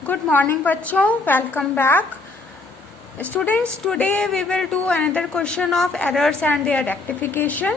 Good morning बच्चों, welcome back. Students, today we will do another question of errors and their rectification.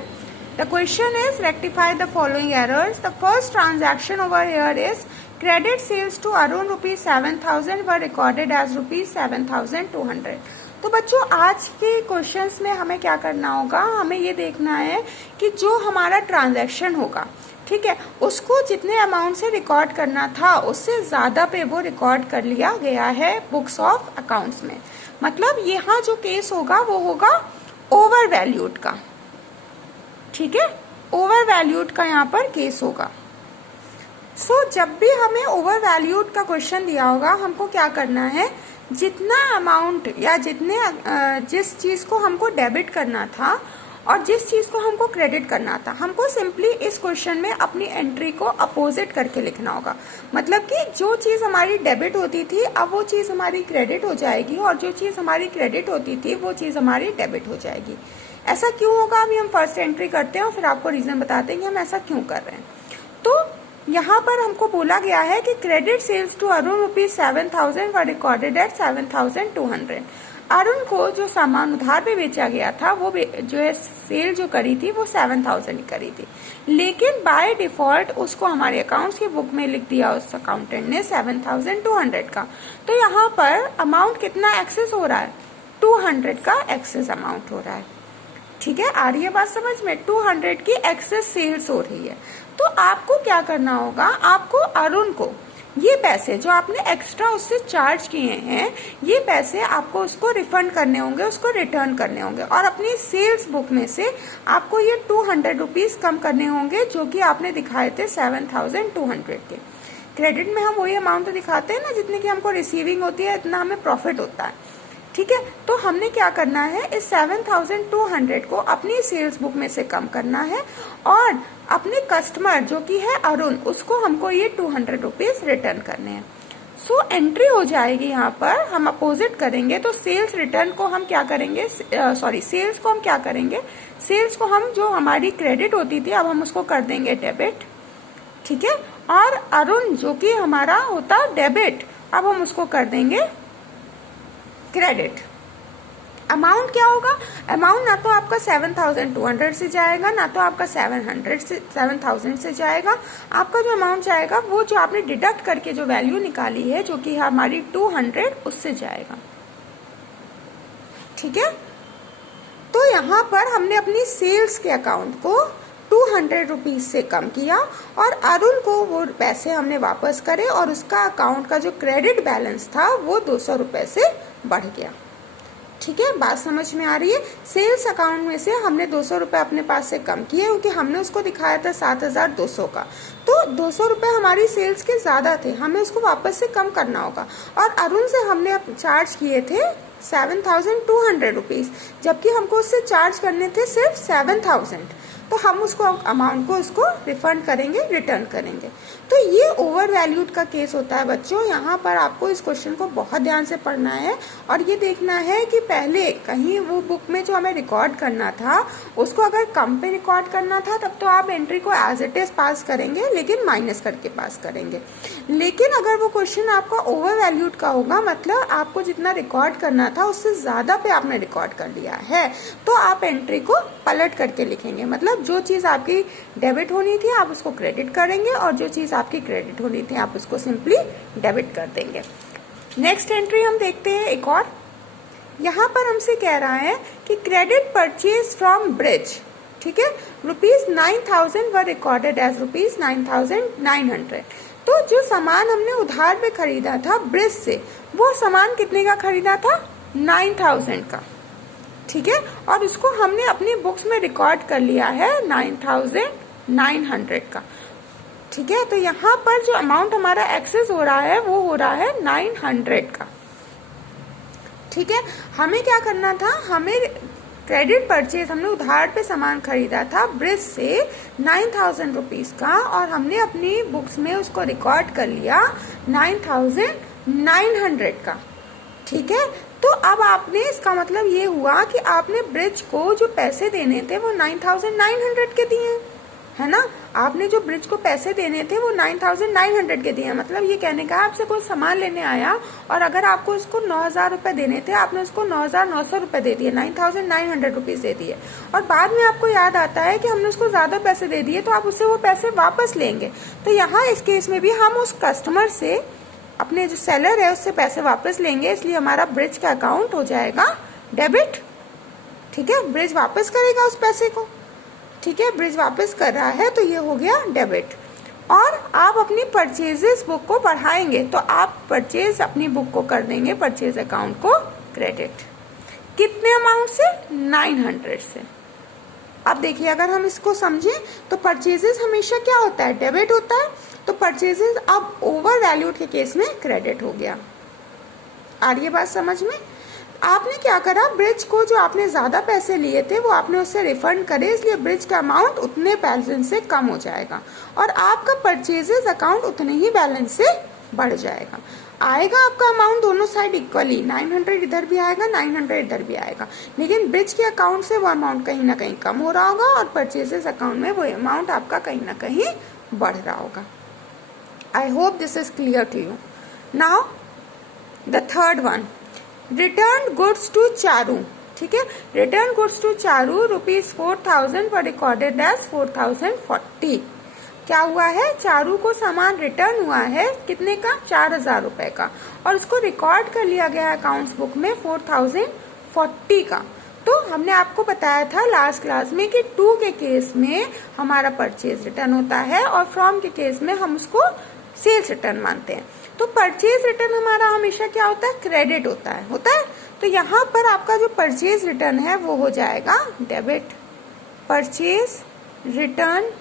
The question is rectify the following errors. The first transaction over here is credit sales to Arun rupees 7,000 were recorded as rupees 7,200. तो बच्चों आज के questions में हमें क्या करना होगा, हमें ये देखना है कि जो हमारा ट्रांजैक्शन होगा, ठीक है, उसको जितने अमाउंट से रिकॉर्ड करना था उससे ज्यादा पे वो रिकॉर्ड कर लिया गया है बुक्स ऑफ अकाउंट्स में। मतलब यहाँ जो केस होगा वो होगा ओवर वैल्यूड का, ठीक है, ओवर वैल्यूड का यहाँ पर केस होगा। जब भी हमें ओवर वैल्यूड का क्वेश्चन दिया होगा, हमको क्या करना है, जितना अमाउंट या जिस चीज को हमको डेबिट करना था और जिस चीज को हमको क्रेडिट करना था, हमको सिंपली इस क्वेश्चन में अपनी एंट्री को अपोजिट करके लिखना होगा। मतलब कि जो चीज हमारी डेबिट होती थी अब वो चीज हमारी क्रेडिट हो जाएगी और जो चीज हमारी क्रेडिट होती थी वो चीज हमारी डेबिट हो जाएगी। ऐसा क्यों होगा, अभी हम फर्स्ट एंट्री करते हैं और फिर आपको रीजन बताते हैं कि हम ऐसा क्यों कर रहे हैं। तो यहाँ पर हमको बोला गया है कि credit sales to Arun rupees 7,000 were recorded at 7,200। Arun को जो सामान उधार पे बेचा गया था वो जो है सेल जो करी थी वो 7,000 ही करी थी, लेकिन बाय डिफॉल्ट उसको हमारे अकाउंट्स की बुक में लिख दिया उस अकाउंटेंट ने 7,200 का। तो यहाँ पर अमाउंट कितना एक्सेस हो रहा है, 200 का एक्सेस अमाउंट हो रहा है। ठीक है, आ रही है बात समझ में, 200 की एक्सेस सेल्स हो रही है। तो आपको क्या करना होगा, आपको अरुण को ये पैसे जो आपने एक्स्ट्रा उससे चार्ज किए हैं ये पैसे आपको उसको रिफंड करने होंगे, उसको रिटर्न करने होंगे और अपनी सेल्स बुक में से आपको ये 200 रुपीज कम करने होंगे जो कि आपने दिखाए थे 7,200 के। क्रेडिट में हम वही अमाउंट तो दिखाते हैं ना, जितने की हमको रिसीविंग होती है इतना हमें प्रॉफिट होता है। ठीक है, तो हमने क्या करना है, इस 7,200 को अपनी सेल्स बुक में से कम करना है और अपने कस्टमर जो कि है अरुण उसको हमको ये 200 रुपीज रिटर्न करने हैं। एंट्री हो जाएगी यहाँ पर, हम अपोजिट करेंगे तो सेल्स रिटर्न को हम क्या करेंगे, सेल्स को हम क्या करेंगे, सेल्स को हम जो हमारी क्रेडिट होती थी अब हम उसको कर देंगे डेबिट। ठीक है, और अरुण जो कि हमारा होता डेबिट अब हम उसको कर देंगे क्रेडिट। अमाउंट क्या होगा, अमाउंट ना तो आपका 7,200 से जाएगा ना तो आपका 7,000 से जाएगा। आपका जो अमाउंट जाएगा वो जो आपने डिडक्ट करके जो वैल्यू निकाली है जो कि हमारी 200 उससे जाएगा। ठीक है, तो यहाँ पर हमने अपनी सेल्स के अकाउंट को 200 रुपीज से कम किया और अरुण को वो पैसे हमने वापस करे और उसका अकाउंट का जो क्रेडिट बैलेंस था वो 200 रुपए से बढ़ गया। ठीक है, बात समझ में आ रही है। सेल्स अकाउंट में से हमने 200 रुपए अपने पास से कम किए क्योंकि हमने उसको दिखाया था 7,200 का, तो 200 रुपए हमारी सेल्स के ज्यादा थे, हमें उसको वापस से कम करना होगा। और अरुण से हमने चार्ज किए थे 7,200 रुपीज, जबकि हमको उससे चार्ज करने थे सिर्फ 7,000, तो हम उसको अमाउंट को उसको रिफंड करेंगे, रिटर्न करेंगे। तो ये ओवर वैल्यूड का केस होता है बच्चों। यहाँ पर आपको इस क्वेश्चन को बहुत ध्यान से पढ़ना है और ये देखना है कि पहले कहीं वो बुक में जो हमें रिकॉर्ड करना था उसको अगर कम पे रिकॉर्ड करना था तब तो आप एंट्री को एज इट इज पास करेंगे, लेकिन माइनस करके पास करेंगे। लेकिन अगर वो क्वेश्चन आपका ओवर वैल्यूड का होगा, मतलब आपको जितना रिकॉर्ड करना था उससे ज्यादा पे आपने रिकॉर्ड कर लिया है, तो आप एंट्री को पलट करके लिखेंगे। मतलब जो चीज आपकी डेबिट होनी थी आप उसको क्रेडिट करेंगे और जो चीज आपकी क्रेडिट होनी थी आप उसको सिंपली डेबिट कर देंगे। नेक्स्ट एंट्री हम देखते हैं एक और। यहाँ पर हमसे कह रहा है कि क्रेडिट परचेज फ्रॉम ब्रिज, ठीक है, rupees 9,000 were recorded as rupees 9,900। तो जो सामान हमने उधार पे खरीदा था ब्रिज से, वो सामान कितने का खरीदा था, 9,000 का। ठीक है, और उसको हमने अपनी बुक्स में रिकॉर्ड कर लिया है 9,900 का। ठीक है, तो यहाँ पर जो अमाउंट हमारा एक्सेस हो रहा है वो हो रहा है 900 का। ठीक है, हमें क्या करना था, हमें क्रेडिट परचेज, हमने उधार पे सामान खरीदा था ब्रिज से 9,000 रुपीज का और हमने अपनी बुक्स में उसको रिकॉर्ड कर लिया 9,900 का। ठीक है, तो अब आपने, इसका मतलब ये हुआ कि आपने ब्रिज को जो पैसे देने थे वो 9,900 के दिए। है ना। आपने जो ब्रिज को पैसे देने थे वो 9,900 के दिए, मतलब ये कहने का आपसे कोई सामान लेने आया और अगर आपको उसको 9,000 रुपए देने थे, आपने उसको 9,900 रुपए दे दिए, 9,900 रुपीज दे दिए, और बाद में आपको याद आता है कि हमने उसको ज्यादा पैसे दे दिए, तो आप उससे वो पैसे वापस लेंगे। तो यहाँ इस केस में भी हम उस कस्टमर से, अपने जो सेलर है उससे पैसे वापस लेंगे, इसलिए हमारा ब्रिज का अकाउंट हो जाएगा डेबिट। ठीक है, ब्रिज वापस करेगा उस पैसे को। ठीक है, ब्रिज वापस कर रहा है तो ये हो गया डेबिट। और आप अपनी परचेजेस बुक को बढ़ाएंगे तो आप परचेज अपनी बुक को कर देंगे, परचेज अकाउंट को क्रेडिट। कितने अमाउंट से? 900 से। अब देखिए, अगर हम इसको समझें तो परचेजेस हमेशा क्या होता है? डेबिट होता है। तो परचेजेस अब ओवर वैल्यूड के केस में क्रेडिट हो गया। आ रही है बात समझ में? आपने क्या करा, ब्रिज को जो आपने ज्यादा पैसे लिए थे वो आपने उससे रिफंड करे, इसलिए ब्रिज का अमाउंट उतने बैलेंस से कम हो जाएगा और आपका परचेजेस अकाउंट उतने ही बैलेंस से बढ़ जाएगा। आएगा आपका अमाउंट दोनों साइड इक्वली, 900 इधर भी आएगा, 900 इधर भी आएगा, लेकिन ब्रिज के अकाउंट से वो अमाउंट कहीं ना कहीं कम हो रहा होगा और परचेजेस अकाउंट में वो अमाउंट आपका कहीं ना कहीं बढ़ रहा होगा। I hope this is clear to you. Now the third one, return goods to Charu. ठीक है, रिटर्न गुड्स टू चारू ₹4,000 पर रिकॉर्डेड एज 4,040। क्या हुआ है? चारू को सामान रिटर्न हुआ है, कितने का? 4,000 रुपए का, और उसको रिकॉर्ड कर लिया गया अकाउंट्स बुक में 4,040 का। तो हमने आपको बताया था लास्ट क्लास में कि टू के केस में हमारा परचेज रिटर्न होता है और फ्रॉम के केस में हम उसको सेल्स रिटर्न मानते हैं। तो परचेज रिटर्न हमारा हमेशा क्या होता है? क्रेडिट होता है। तो यहाँ पर आपका जो परचेज रिटर्न है वो हो जाएगा debit. Purchase return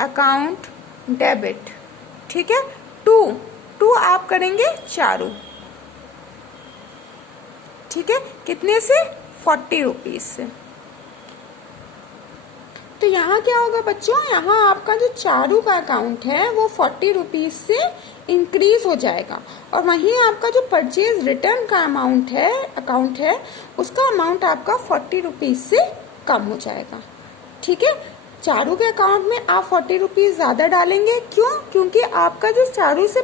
account debit. ठीक है, टू आप करेंगे चारू। ठीक है, कितने से? 40 रुपीज से। तो यहाँ क्या होगा बच्चों, यहाँ आपका जो चारू का अकाउंट है वो 40 रुपीज से इंक्रीज हो जाएगा और वहीं आपका जो परचेज रिटर्न का अमाउंट है, अकाउंट है, उसका अमाउंट आपका 40 रुपीज से कम हो जाएगा। ठीक है, चारू के अकाउंट में आप 40 रुपीज ज्यादा डालेंगे। क्यों? क्योंकि आपका जो चारू से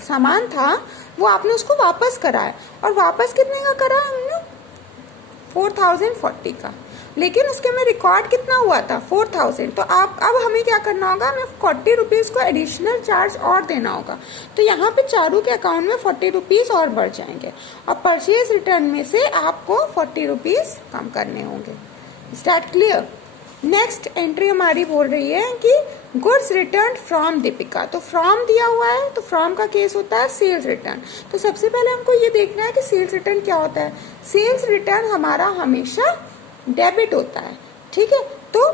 सामान था वो आपने उसको वापस करा है, और वापस कितने का करा है हमने? 4,040 का, लेकिन उसके में रिकॉर्ड कितना हुआ था? 4,000। तो आप अब हमें क्या करना होगा, हमें 40 रुपीज को एडिशनल चार्ज और देना होगा। तो यहाँ पे चारू के अकाउंट में 40 रुपीज और बढ़ जाएंगे और परचेज रिटर्न में से आपको 40 रुपीज कम करने होंगे। Start clear? नेक्स्ट एंट्री हमारी बोल रही है कि गुड्स रिटर्न फ्रॉम दीपिका। तो फ्रॉम दिया हुआ है, तो फ्रॉम का केस होता है सेल्स रिटर्न। तो सबसे पहले हमको ये देखना है कि सेल्स रिटर्न क्या होता है। सेल्स रिटर्न हमारा हमेशा डेबिट होता है। ठीक है, तो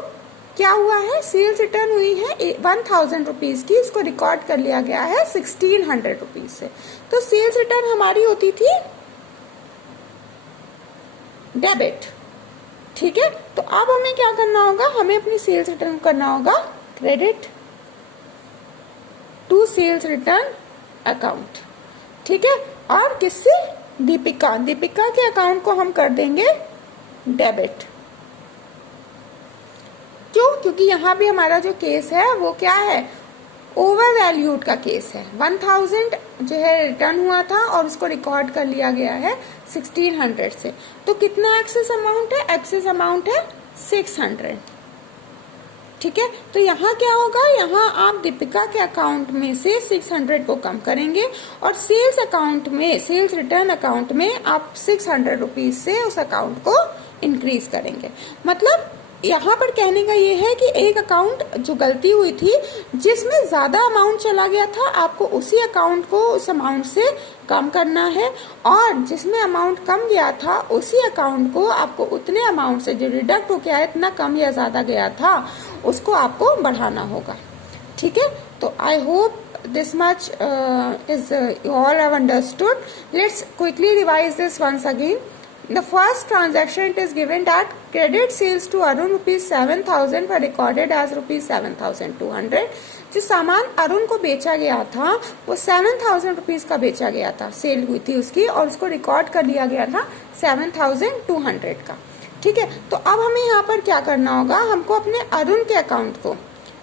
क्या हुआ है, सेल्स रिटर्न हुई है 1,000 रुपीज की, इसको रिकॉर्ड कर लिया गया है 1,600 रुपीज से। तो सेल्स रिटर्न हमारी होती थी डेबिट। ठीक है, तो अब हमें क्या करना होगा, हमें अपनी सेल्स रिटर्न करना होगा credit to sales return account. ठीक है, और किससे? दीपिका के अकाउंट को हम कर देंगे डेबिट। क्यों? क्योंकि यहाँ भी हमारा जो केस है वो क्या है, ओवर वैल्यूड का केस है। 1,000 जो है रिटर्न हुआ था और उसको रिकॉर्ड कर लिया गया है 1,600 से। तो कितना एक्सेस अमाउंट है? एक्सेस अमाउंट है 600। ठीक है, तो यहाँ क्या होगा, यहाँ आप दीपिका के अकाउंट में से 600 को कम करेंगे और सेल्स अकाउंट में, सेल्स रिटर्न अकाउंट में आप 600 रुपीज से उस अकाउंट को इंक्रीज करेंगे। मतलब यहाँ पर कहने का ये है कि एक अकाउंट जो गलती हुई थी, जिसमें ज्यादा अमाउंट चला गया था, आपको उसी अकाउंट को उस अमाउंट से कम करना है, और जिसमें अमाउंट कम गया था उसी अकाउंट को आपको उतने अमाउंट से जो डिडक्ट हो गया, इतना कम या ज्यादा गया था, उसको आपको बढ़ाना होगा। ठीक है, तो I hope this much is you all have understood. Let's quickly revise this once again. The first transaction it is given that credit sales to Arun ₹7,000 were recorded as ₹7,200. जो सामान अरुण को बेचा गया था वो 7,000 रुपीज का बेचा गया था, सेल हुई थी उसकी, और उसको रिकॉर्ड कर लिया गया था 7,200 का। ठीक है, तो अब हमें यहाँ पर क्या करना होगा, हमको अपने अरुण के अकाउंट को,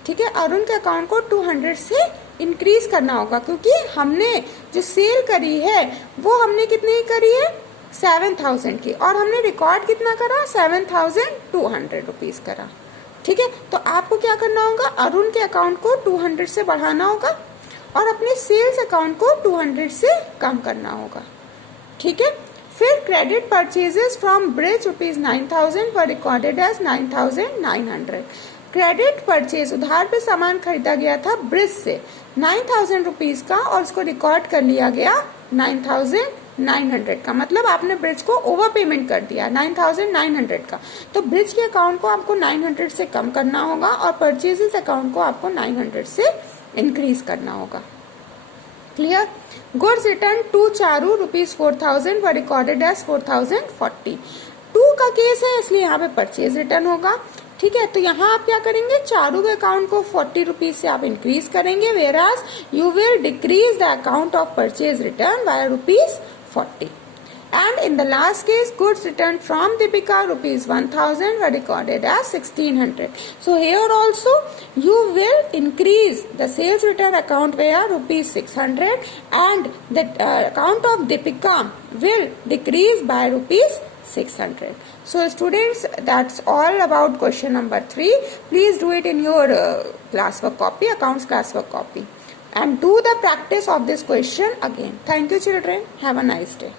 ठीक है, अरुण के अकाउंट को 200 से इंक्रीज करना होगा, क्योंकि हमने जो सेल करी है वो हमने कितनी करी है, 7000 की, और हमने रिकॉर्ड कितना करा, 7200 रुपीज करा। ठीक है, तो आपको क्या करना होगा, अरुण के अकाउंट को 200 से बढ़ाना होगा और अपने सेल्स अकाउंट को 200 से कम करना होगा। ठीक है, फिर credit purchases from Brij ₹9000 were recorded as 9900। Credit purchase, उधार पे सामान खरीदा गया था ब्रिज से 9000 रुपीज का और उसको रिकॉर्ड कर लिया गया 9900 का, मतलब आपने ब्रिज को ओवर पेमेंट कर दिया 9900 का। तो ब्रिज के अकाउंट को आपको 900 से कम करना होगा और परचेजेस अकाउंट को आपको 900 से इंक्रीज करना होगा। Clear? Goods return to Charu ₹4000 were recorded as 4040। 2 का केस है इसलिए यहाँ पे परचेज रिटर्न होगा। ठीक है, तो यहाँ आप क्या करेंगे, चारू के अकाउंट को 40 रुपीज से आप इंक्रीज करेंगे, whereas you will decrease the account of purchase return by ₹40। And in the last case, goods returned from Deepika ₹1000 were recorded as 1600. So here also you will increase the sales return account where ₹600 and the account of Deepika will decrease by ₹600. So students, that's all about question number 3. Please do it in your classwork copy, accounts classwork copy, and do the practice of this question again. Thank you children. Have a nice day.